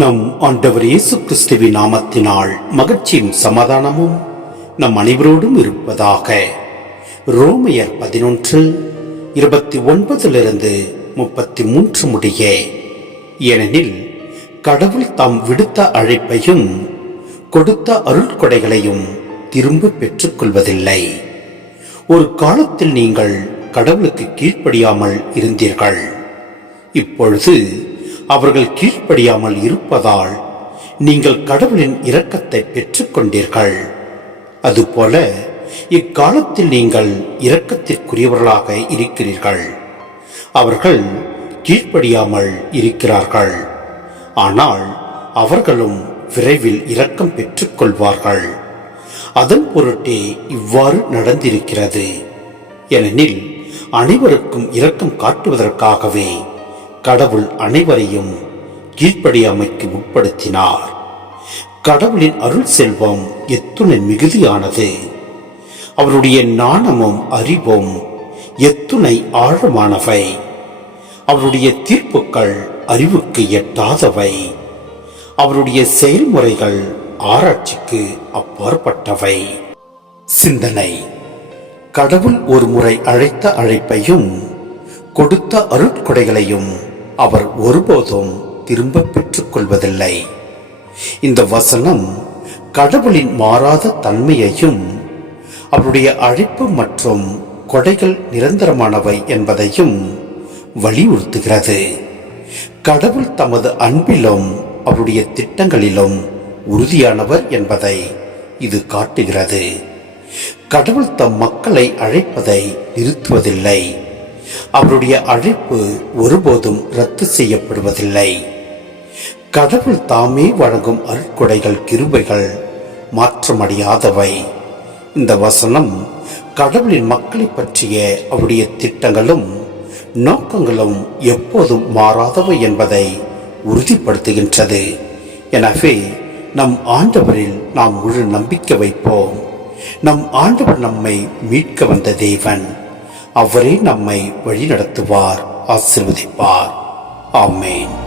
நம் ஆண்டவர் இயேசு கிறிஸ்துவின் நாமத்தினால் மகிழ்ச்சியும் சமாதானமும் நம் அனைவரோடும் இருப்பதாக. ரோமையர் பதினொன்று இருபத்தி ஒன்பதிலிருந்து முப்பத்தி மூன்று முடிய. ஏனெனில் கடவுள் தாம் விடுத்த அழைப்பையும் கொடுத்த அருள்கொடைகளையும் திரும்ப பெற்றுக்கொள்வதில்லை. ஒரு காலத்தில் நீங்கள் கடவுளுக்கு கீழ்ப்படியாமல் இருந்தீர்கள். இப்பொழுது அவர்கள் கீழ்ப்படியாமல் இருப்பதால் நீங்கள் கடவுளின் இரக்கத்தை பெற்றுக்கொண்டீர்கள். அதுபோல இக்காலத்தில் நீங்கள் இரக்கத்திற்குரியவர்களாக இருக்கிறீர்கள். அவர்கள் கீழ்ப்படியாமல் இருக்கிறார்கள். ஆனால் அவர்களும் விரைவில் இரக்கம் பெற்றுக்கொள்வார்கள். அதன் பொருட்டே இவ்வாறு நடந்திருக்கிறது. ஏனெனில் அனைவருக்கும் இரக்கம் காட்டுவதற்காகவே கடவுள் அனைவரையும் கீழ்ப்படியாமைக்கு உட்படுத்தினார். கடவுளின் அருள் செல்வம் எத்துணை மிகுதியானது. அவருடைய நாணமும் அறிவும் எத்துணை ஆழமானவை. அவருடைய தீர்ப்புகள் அறிவுக்கு எட்டாதவை. அவருடைய செயல்முறைகள் ஆராய்ச்சிக்கு அப்பாற்பட்டவை. சிந்தனை. கடவுள் ஒரு முறை அழைத்த அழைப்பையும் கொடுத்த அருட்கொடைகளையும் அவர் ஒருபோதும் திரும்ப பெற்றுக்கொள்வதில்லை. இந்த வசனம் கடவுளின் மாறாத தன்மையையும் அவருடைய அழைப்பு மற்றும் கொடைகள் நிரந்தரமானவை என்பதையும் வலியுறுத்துகிறது. கடவுள் தமது அன்பிலும் அவருடைய திட்டங்களிலும் உறுதியானவர் என்பதை இது காட்டுகிறது. கடவுள் தம் மக்களை அழைப்பதை நிறுத்துவதில்லை. அவருடைய அழைப்பு ஒருபோதும் ரத்து செய்யப்படுவதில்லை. கடவுள் தாமே வழங்கும் அருட்கொடைகள் கிருபைகள் மாற்றமடையாதவை. இந்த வசனம் கடவுளின் மக்களை பற்றிய அவருடைய திட்டங்களும் நோக்கங்களும் எப்போதும் மாறாதவை என்பதை உறுதிப்படுத்துகின்றது. எனவே நம் ஆண்டவரில் நாம் முழு நம்பிக்கை வைப்போம். நம் ஆண்டவர் நம்மை மீட்க வந்த தேவன். அவரே நம்மை வழிநடத்துவார் ஆசிர்வதிப்பார். ஆமேன்.